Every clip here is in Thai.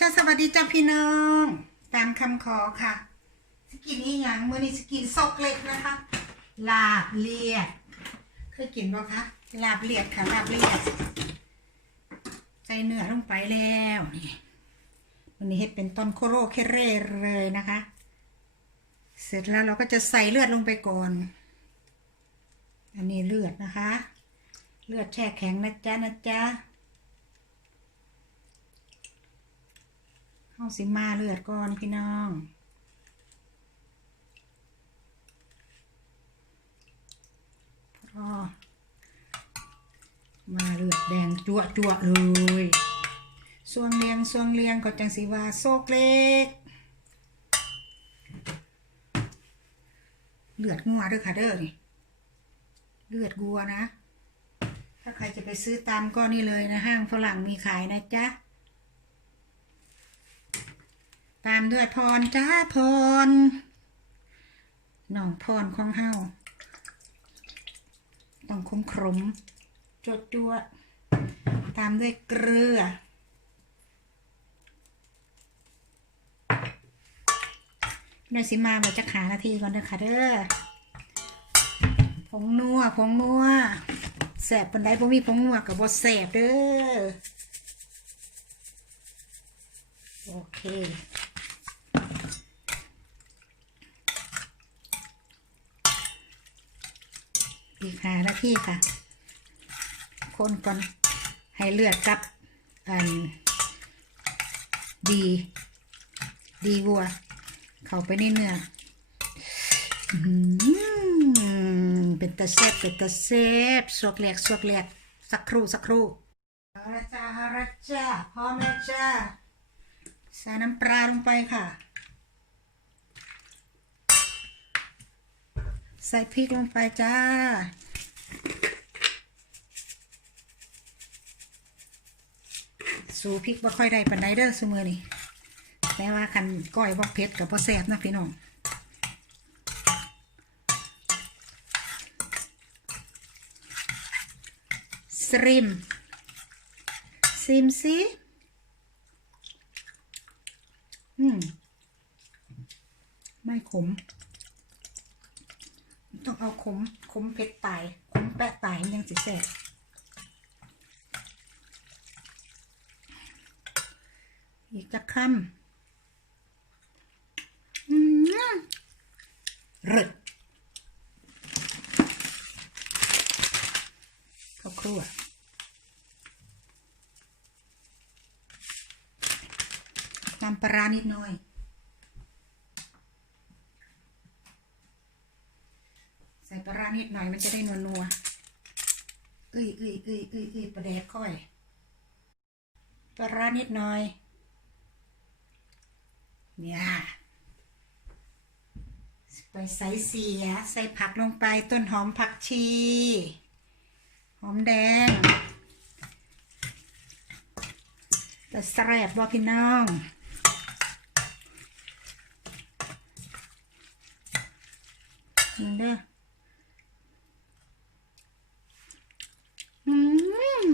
จ้าสวัสดีจ้าพี่น้อง ตามคำขอค่ะ สกินนี่ยังมื่อนี้สกินซกเล็กนะคะ ลาบเลียดเคยกินบ่คะลาบเลียดค่ะลาบเลียดใส่เนื้อลงไปแล้วนี่วันนี้เฮ็ดเป็นต้นโคโรเคเร่เลยนะคะ เสร็จแล้วเราก็จะใส่เลือดลงไปก่อน อันนี้เลือดนะคะ เลือดแช่แข็งนะจ๊ะนะจ๊ะ เข้าสิมาเลือดก่อนพี่น้องพอมาเลือดแดงจั่วจั่วๆเลยส่วงเลียงส่วงเลียงก็จังสีว่าโซกเล็ก เลือดงัวเด้วยค่ะเด้อนี่เลือดงัวนะ ถ้าใครจะไปซื้อตามก็นี่เลยนะ ห้างฝรั่งมีขายนะจ๊ะ ตามด้วยพรจ้าพรน้องพรของเฮาต้องคมขมจดจวตามด้วยเกลือน่อยสิมาบอกจะขานาทีก่อนเด้อค่ะเด้อผงนัวผงนัวแสบปันไดบ่มีผงนัวกับบ่แสบเด้อ โอเค อีกหานาทีค่ะ คนก่อนให้เลือดกับอันดี ดีวัว เข้าไปในเนื้อเป็นตะเซบเป็นตะเซบสวกแหลกสวกแหลกสักครู่สักครู่เอาละจ้าเอาละจ้าพร้อมแล้วจ้าใส่น้ำปลาลงไปค่ะ ส่พริกลงไปจ้า สูพริกบ่ค่อยได้ปันไดเด้อซุมือนี่แต่ว่าคันก้อยบ่เผ็ดกับบ่แซ่บนะพี่น้องสริมซิมซิอืม ไม่ขม ต้องเอาขมขมเผ็ดตายขมแปะตายมันยังสิแซ่บอีกจะคำอืมริดข้าวครัวน้ำปลาร้านิดหน่อย ใส่ปลาร้านิดหน่อยมันจะได้นัวนัวๆเอ้ยเอ้ยเอ้ยเอ้ยเอ้ยปลาแดกค่อยปลาร้านิดหน่อย เนี่ยไปใส่เสีย ใส่ผักลงไปต้นหอมผักชี หอมแดงแต่แสบบ่พี่น้องนี่เด้อ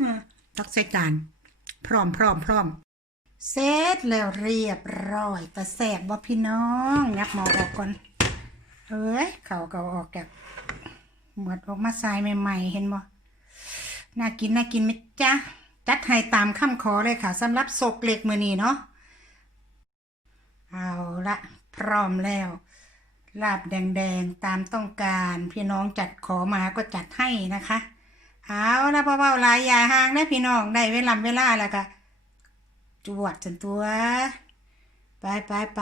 ม ตักใส่จานพร้อมพร้อมพร้อมเสร็จแล้วเรียบร้อยแตะแสบบ่พี่น้องยักหมอออกก่อนเอ้ยเขาเกาออกจากหมดออกมาใส่ใหม่ๆ เห็นบ่น่ากินน่ากินไหมจ๊ะจัดให้ตามคำขอเลยค่ะสำหรับศกเหล็กมือนี้เนาะเอาละพร้อมแล้ว ลาบแดงๆ ตามต้องการ พี่น้องจัดขอมาก็จัดให้นะคะ เอาละเบาๆหลายยาห่างนะพี่น้องได้เวลาเวลาแล้วก็จวดจนตัว ไปไปไป